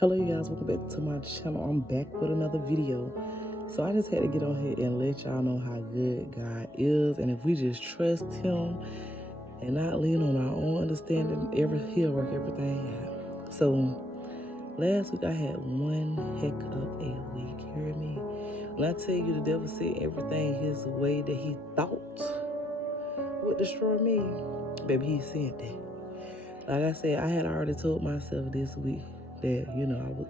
Hello you guys, welcome back to my channel. I'm back with another video. So I just had to get on here and let y'all know how good God is, and if we just trust him and not lean on our own understanding, he'll work everything out. So last week I had one heck of a week. You hear me? When I tell you the devil said everything his way that he thought would destroy me, baby, he said that. Like I said, I had already told myself this week that,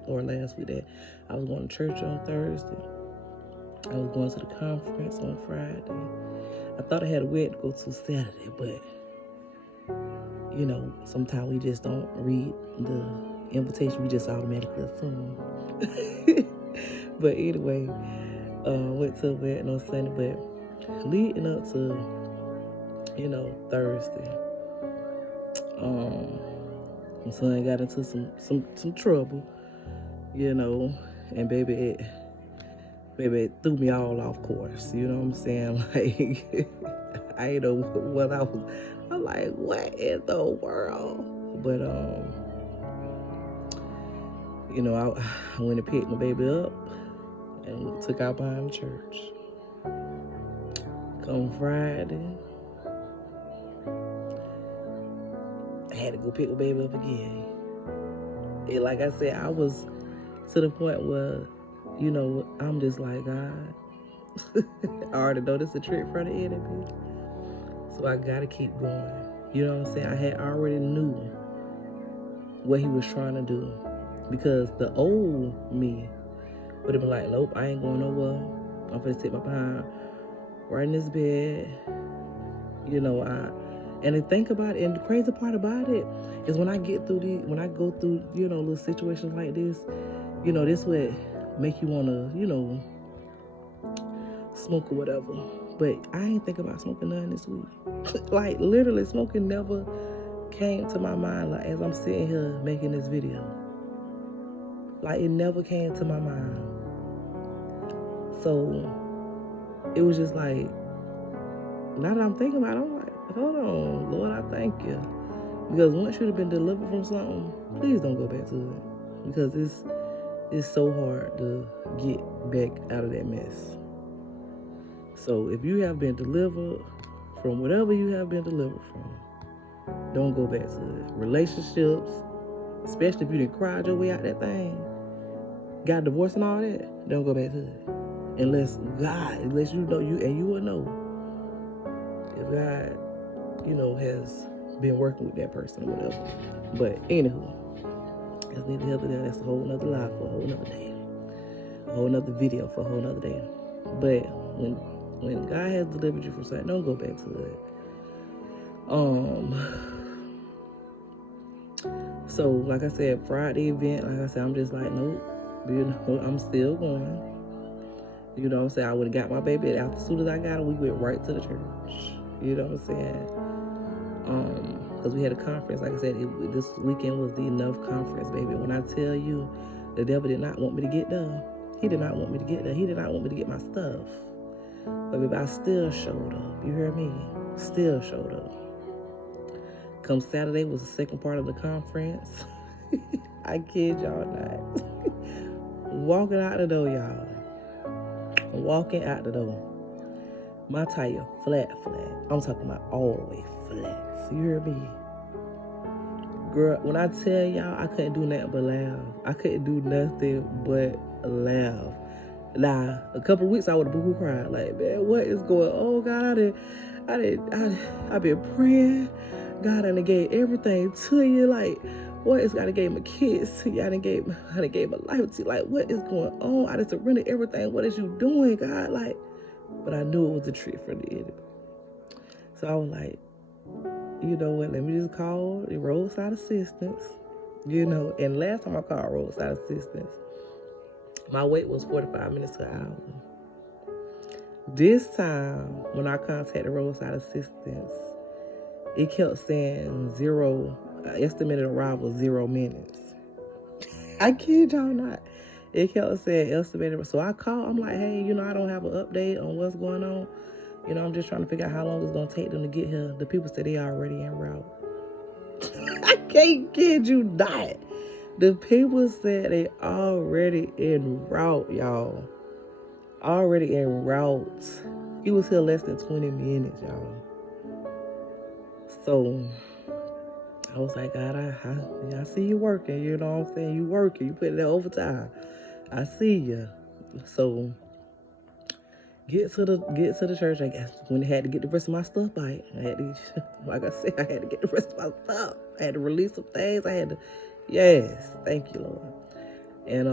or last week, that I was going to church on Thursday. I was going to the conference on Friday. I thought I had a wedding to go to Saturday, but, sometimes we just don't read the invitation. We just automatically assume. But anyway, went to a wedding on Sunday, but leading up to, Thursday, my son got into some trouble, and baby, it threw me all off course. You know what I'm saying? Like, I ain't know what I'm like, what in the world? But, I went and picked my baby up and took out behind the church. Come Friday, I had to go pick my baby up again. And like I said, I was to the point where, I'm just like, God, I already know this is a trick for the enemy. So I gotta keep going. You know what I'm saying? I had already knew what he was trying to do. Because the old me would have been like, nope, I ain't going nowhere. I'm finna sit my behind right in this bed. And to think about it, and the crazy part about it is when I go through, little situations like this, this would make you wanna, smoke or whatever. But I ain't think about smoking none this week. Like, literally, smoking never came to my mind, like, as I'm sitting here making this video. Like, it never came to my mind. So it was just like, now that I'm thinking about it, I'm like, hold on, Lord, I thank you. Because once you've been delivered from something, please don't go back to it. Because it's so hard to get back out of that mess. So if you have been delivered from whatever you have been delivered from, don't go back to it. Relationships, especially if you didn't cry your way out that thing, got divorced and all that, don't go back to it. Unless you know you will know if God, has been working with that person or whatever. But anywho, that's neither here nor there. That's a whole nother life for a whole nother day. A whole nother video for a whole nother day. But when God has delivered you from something, don't go back to it. So like I said, Friday event, like I said, I'm just like, nope, I'm still going. You know what I'm saying? I would have got my baby after, as soon as I got him, we went right to the church. You know what I'm saying? Because we had a conference. Like I said, this weekend was the Enough conference, baby. When I tell you, the devil did not want me to get there. He did not want me to get there. He did not want me to get my stuff. But baby, I still showed up. You hear me? Still showed up. Come Saturday was the second part of the conference. I kid y'all not. Walking out the door, y'all. Walking out the door. My tire flat. I'm talking about all the way flat. You hear me? Girl, when I tell y'all, I couldn't do nothing but laugh. I couldn't do nothing but laugh. Now, a couple of weeks I would have boo-hoo cried. Like, man, what is going on? God, I've been praying. God, I done gave everything to you. Like, what is God? I gave my kids to you. I done gave my life to you. Like, what is going on? I just surrendered everything. What is you doing, God? Like, but I knew it was a trick from the enemy. So I was like, you know what? Let me just call the roadside assistance. And last time I called roadside assistance, my wait was 45 minutes to an hour. This time, when I contacted roadside assistance, it kept saying estimated arrival 0 minutes. I kid y'all not. It kept saying estimated. So I called. I'm like, hey, I don't have an update on what's going on. I'm just trying to figure out how long it's going to take them to get here. The people said they already en route. I can't kid you not. The people said they already en route, y'all. Already en route. He was here less than 20 minutes, y'all. So I was like, God, I see you working. You know what I'm saying? You working. You putting that overtime. I see you. So get to the church. I guess when I had to get the rest of my stuff back. I had to, like I said, I had to get the rest of my stuff. I had to release some things. Yes, thank you, Lord. And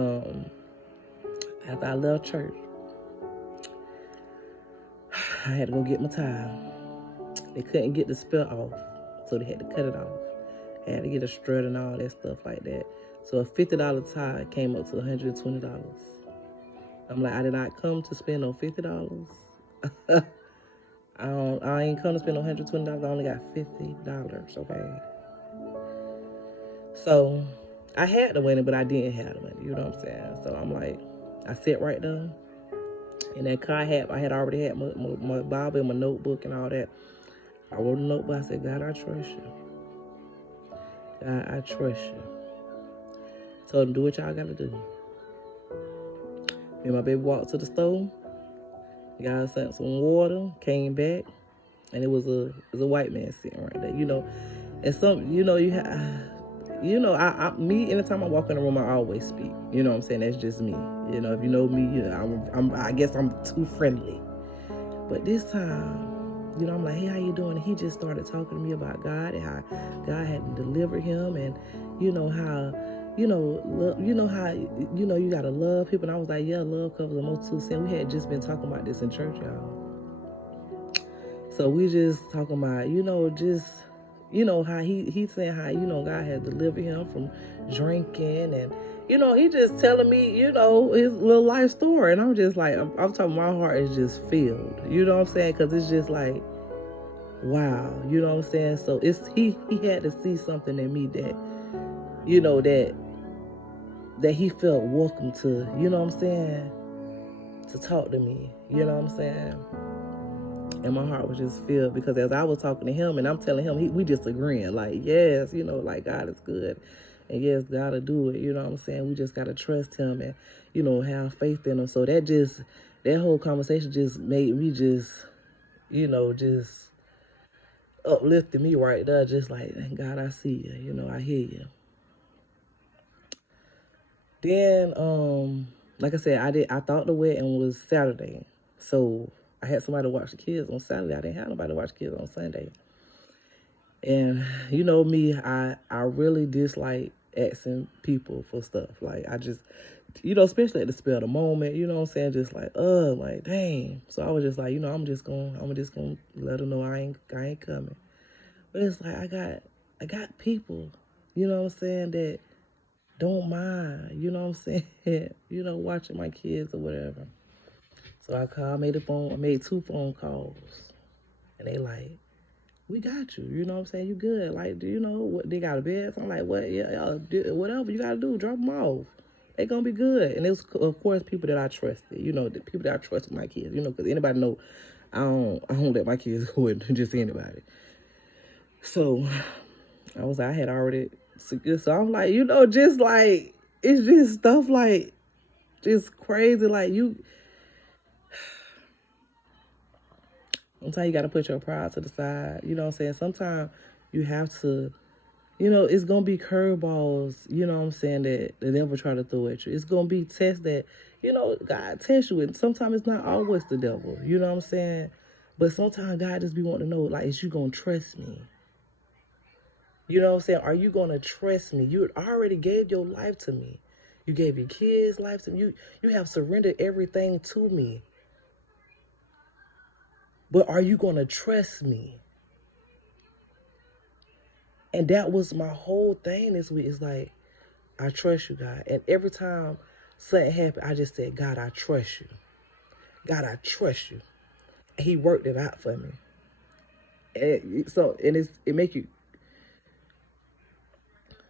after I left church, I had to go get my tile. They couldn't get the spell off, so they had to cut it off. I had to get a strut and all that stuff like that. So a $50 tie came up to $120. I'm like, I did not come to spend no $50. I ain't come to spend no $120. I only got $50, okay? So I had the money, but I didn't have the money. You know what I'm saying? So I'm like, I sat right there. In that car, I had already had my Bible and my notebook and all that. I wrote a notebook. I said, God, I trust you. God, I trust you. Told him, do what y'all got to do. Me and my baby walked to the store. Got sent some water. Came back, and it was a white man sitting right there. You know, and some, you know, me. Anytime I walk in the room, I always speak. You know what I'm saying? That's just me. You know, if you know me, you know, I guess I'm too friendly. But this time, you know, I'm like, hey, how you doing? And he just started talking to me about God and how God had delivered him, and you know how, you know how, you gotta love people. And I was like, yeah, love covers a multitude of sin. We had just been talking about this in church, y'all. So we just talking about, how he saying how, God had delivered him from drinking, and he just telling me, his little life story. And I'm just like, I'm talking, my heart is just filled. You know what I'm saying? Because it's just like, wow. You know what I'm saying? So he had to see something in me that, that he felt welcome to, you know what I'm saying? To talk to me. You know what I'm saying? And my heart was just filled, because as I was talking to him and I'm telling him, we just agreeing, like, yes, like God is good. And yes, God will do it. You know what I'm saying? We just got to trust him and, have faith in him. So that whole conversation just made me just uplifted me right there. Just like, God, I see you. I hear you. Then, like I said, I thought the wedding was Saturday. So I had somebody to watch the kids on Saturday. I didn't have nobody to watch the kids on Sunday. And you know me, I really dislike asking people for stuff. Like, I just, especially at the spur of the moment, you know what I'm saying? Just like, like, dang. So I was just like, I'm just gonna let her know I ain't coming. But it's like, I got people, you know what I'm saying, that don't mind, you know what I'm saying, watching my kids or whatever. So I made 2 phone calls, and they like, we got you, you know what I'm saying, you good, like, do you know what, they got a bed? So I'm like, what, yeah, whatever you gotta do, drop them off, they gonna be good. And it was, of course, people that I trusted, the people that I trust with my kids, because anybody know, I don't let my kids go with just anybody. So I had already, so I'm like, just like, it's just stuff like, just crazy, like, sometimes you got to put your pride to the side, you know what I'm saying? Sometimes you have to, it's going to be curveballs, you know what I'm saying, that the devil try to throw at you. It's going to be tests that, God tests you, and sometimes it's not always the devil, you know what I'm saying? But sometimes God just be wanting to know, like, is you going to trust me? You know what I'm saying? Are you going to trust me? You already gave your life to me. You gave your kids' life to me. You have surrendered everything to me. But are you going to trust me? And that was my whole thing this week. It's like, I trust you, God. And every time something happened, I just said, God, I trust you. God, I trust you. And he worked it out for me. And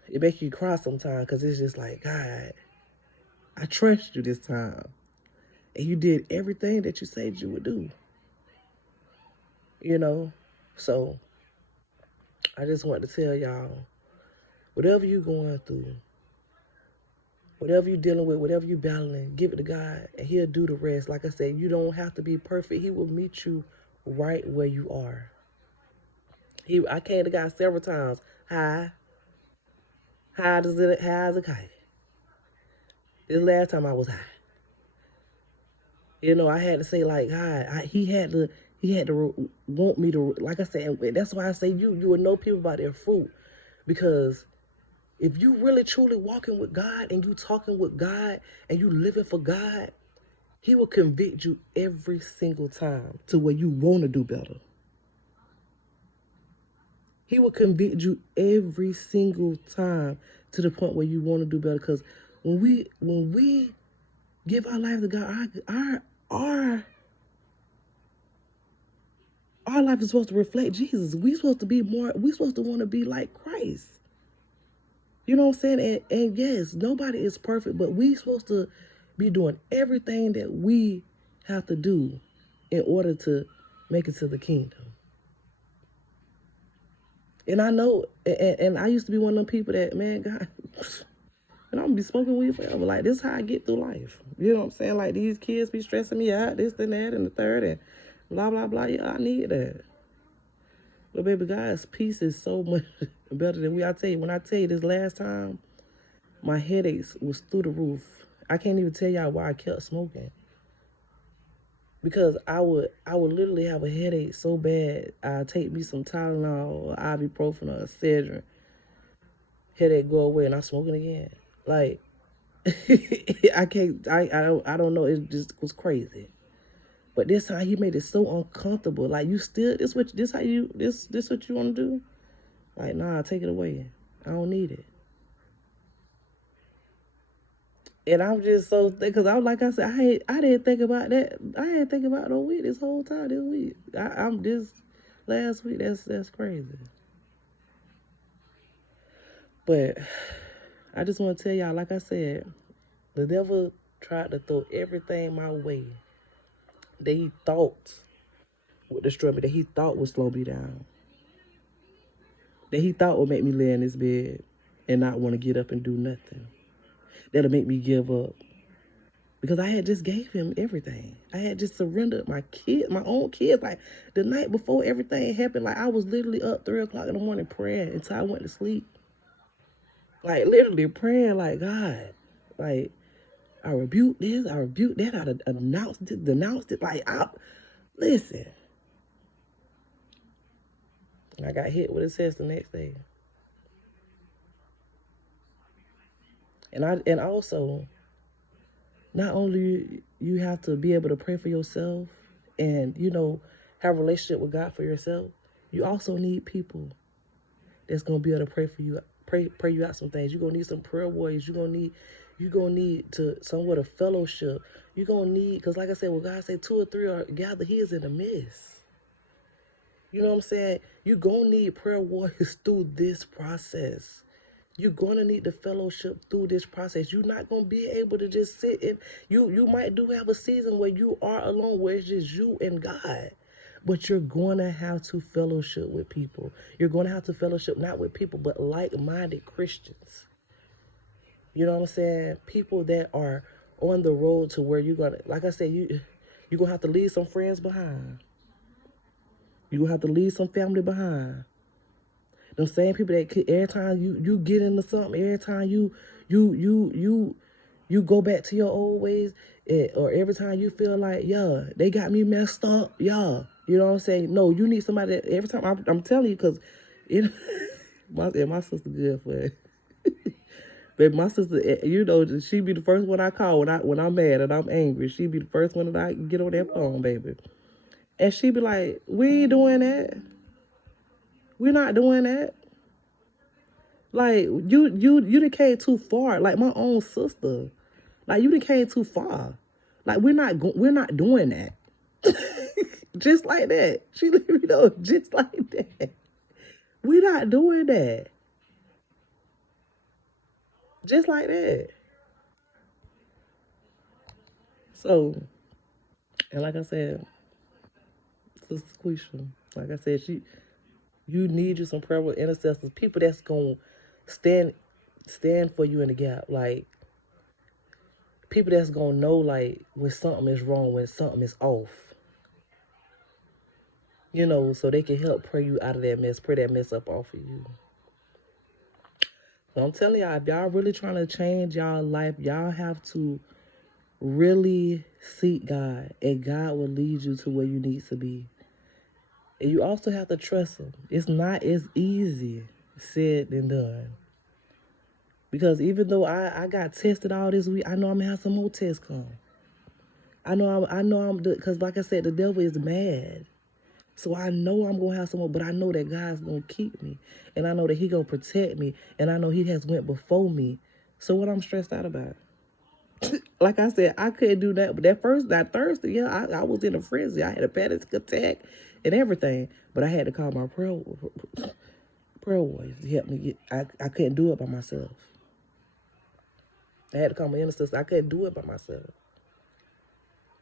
it make you cry sometimes, because it's just like, God, I trust you this time. And you did everything that you said you would do. So I just want to tell y'all, whatever you're going through, Whatever you're dealing with, whatever you're battling, give it to God and he'll do the rest. Like I said, you don't have to be perfect. He will meet you right where you are. I came to God several times. High as a kite. This last time I was high. You know, I had to say like high. He had to want me to, like I said, and that's why I say you will know people by their fruit. Because if you really truly walking with God and you talking with God and you living for God, he will convict you every single time to where you want to do better. He will convict you every single time to the point where you want to do better. Because when we give our life to God, our life is supposed to reflect Jesus. We supposed to want to be like Christ. You know what I'm saying? And yes, nobody is perfect, but we supposed to be doing everything that we have to do in order to make it to the kingdom. And I know, and I used to be one of them people that, man, God, and I'm gonna be smoking weed forever. Like, this is how I get through life. You know what I'm saying? Like, these kids be stressing me out, this and that and the third, and blah, blah, blah. Yeah, I need that. But baby, God's peace is so much better than I tell you, when I tell you this last time, my headaches was through the roof. I can't even tell y'all why I kept smoking. Because I would literally have a headache so bad, I'd take me some Tylenol or ibuprofen or Excedrin. Headache go away and I smoking again. Like, I don't know. It just was crazy. But this time he made it so uncomfortable. Like, you still, this what you want to do? Like, nah, take it away. I don't need it. And I'm just so, because I was, like I said, I didn't think about that. I didn't think about no week this whole time this week. I'm this last week. That's crazy. But I just want to tell y'all, like I said, the devil tried to throw everything my way that he thought would destroy me, that he thought would slow me down, that he thought would make me lay in this bed and not want to get up and do nothing. That'll make me give up. Because I had just gave him everything. I had just surrendered my own kids. Like, the night before everything happened, like, I was literally up 3 o'clock in the morning praying until I went to sleep. Like, literally praying, like, God, like, I rebuke this, I rebuke that, I denounced it. Like, listen. And I got hit with a test the next day. And also, not only you have to be able to pray for yourself and, you know, have a relationship with God for yourself, you also need people that's going to be able to pray for you, pray you out some things. You're going to need some prayer warriors. You're going to need to somewhat of fellowship. You're going to need, because like I said, when God say 2 or 3 are gathered, he is in the midst. You know what I'm saying? You're going to need prayer warriors through this process. You're going to need the fellowship through this process. You're not going to be able to just sit in. You might do have a season where you are alone, where it's just you and God. But you're going to have to fellowship with people. You're going to have to fellowship not with people, but like-minded Christians. You know what I'm saying? People that are on the road to where you're going to, like I said, you're going to have to leave some friends behind. You're going to have to leave some family behind. Them same people that every time you get into something, every time you go back to your old ways, or every time you feel like, yeah, they got me messed up, yeah. You know what I'm saying? No, you need somebody that every time, I'm telling you, because my sister good for it. But my sister, you know, she be the first one I call when I'm mad and I'm angry. She be the first one that I get on that phone, baby. And she be like, we ain't doing that. We're not doing that. Like, you done came too far. Like, my own sister. Like, you done came too far. Like, we're not doing that. Just like that. She let me know, just like that. We're not doing that. Just like that. So, and like I said, Sister Quisha, like I said, you need you some prayer with intercessors, people that's gonna stand for you in the gap. Like, People that's gonna know like when something is wrong, when something is off. You know, so they can help pray you out of that mess, pray that mess up off of you. So I'm telling y'all, if y'all really trying to change y'all life, y'all have to really seek God, and God will lead you to where you need to be. And you also have to trust Him. It's not as easy said than done. Because even though I got tested all this week, I know I'm gonna have some more tests come. I know I'm because like I said, the devil is mad. So I know I'm gonna have some more, but I know that God's gonna keep me, and I know that He gonna protect me, and I know He has went before me. So what I'm stressed out about? Like I said, I couldn't do that. But that Thursday, yeah, I was in a frenzy. I had a panic attack and everything. But I had to call my prayer warriors to help me get. I couldn't do it by myself. I had to call my intercessor. I couldn't do it by myself.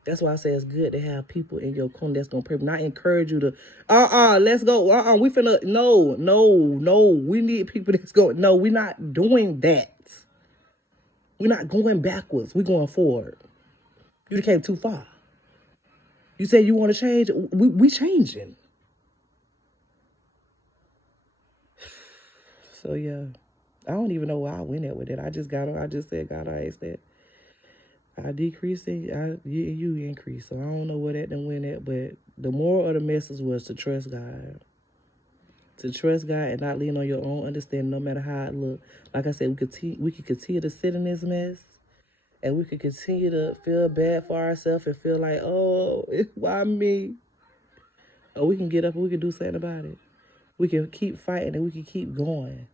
That's why I say it's good to have people in your corner that's gonna pray. Not encourage you to, let's go. We finna no. We need people that's going. No, we're not doing that. We're not going backwards. We're going forward. You came too far. You say you want to change. We changing. So yeah, I don't even know why I went at with it. I just got on. I just said, God, I asked that. I decrease it. You increase. So I don't know what that then went at, but the moral of the message was to trust God. To trust God and not lean on your own understanding, no matter how it look. Like I said, we could continue to sit in this mess, and we could continue to feel bad for ourselves and feel like, oh, why me? Or we can get up and we can do something about it. We can keep fighting and we can keep going.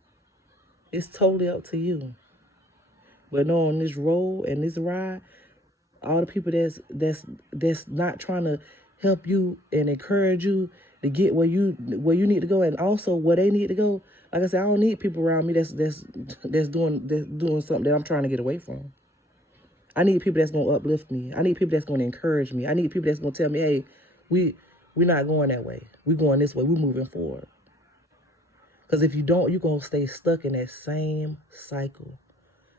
It's totally up to you. But no, on this road and this ride, all the people that's not trying to help you and encourage you to get where you need to go, and also where they need to go. Like I said, I don't need people around me that's doing something that I'm trying to get away from. I need people that's gonna uplift me. I need people that's gonna encourage me. I need people that's gonna tell me, hey, we're not going that way. We're going this way. We're moving forward. Because if you don't, you're gonna stay stuck in that same cycle.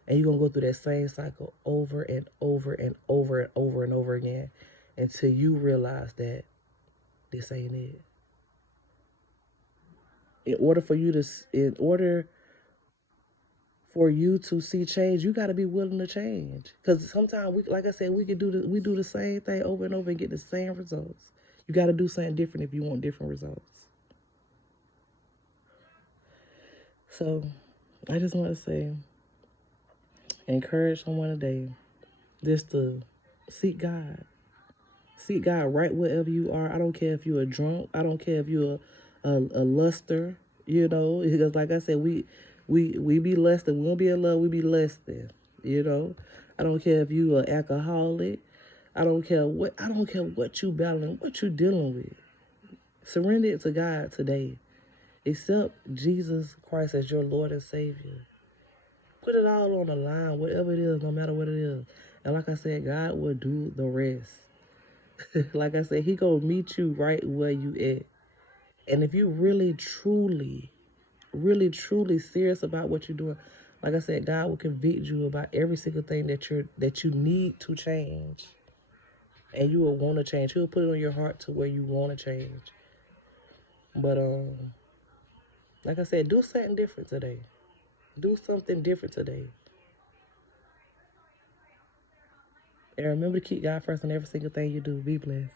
And you're going to go through that same cycle over and over and over and over and over again until you realize that this ain't it. In order for you to see change, you got to be willing to change. Because sometimes, like I said, we do the same thing over and over and get the same results. You got to do something different if you want different results. So I just want to say, encourage someone today just to seek God. Seek God right wherever you are. I don't care if you're a drunk. I don't care if you're a luster, you know. Because like I said, we be lusting. We won't be in love. We be lusting, you know. I don't care if you are alcoholic. I don't care what you battling, what you dealing with. Surrender it to God today. Accept Jesus Christ as your Lord and Savior. Put it all on the line, whatever it is, no matter what it is. And like I said, God will do the rest. Like I said, He gonna meet you right where you at. And if you really, truly serious about what you're doing, like I said, God will convict you about every single thing that you need to change. And you will want to change. He'll put it on your heart to where you want to change. But like I said, do something different today. Do something different today. And remember to keep God first in every single thing you do. Be blessed.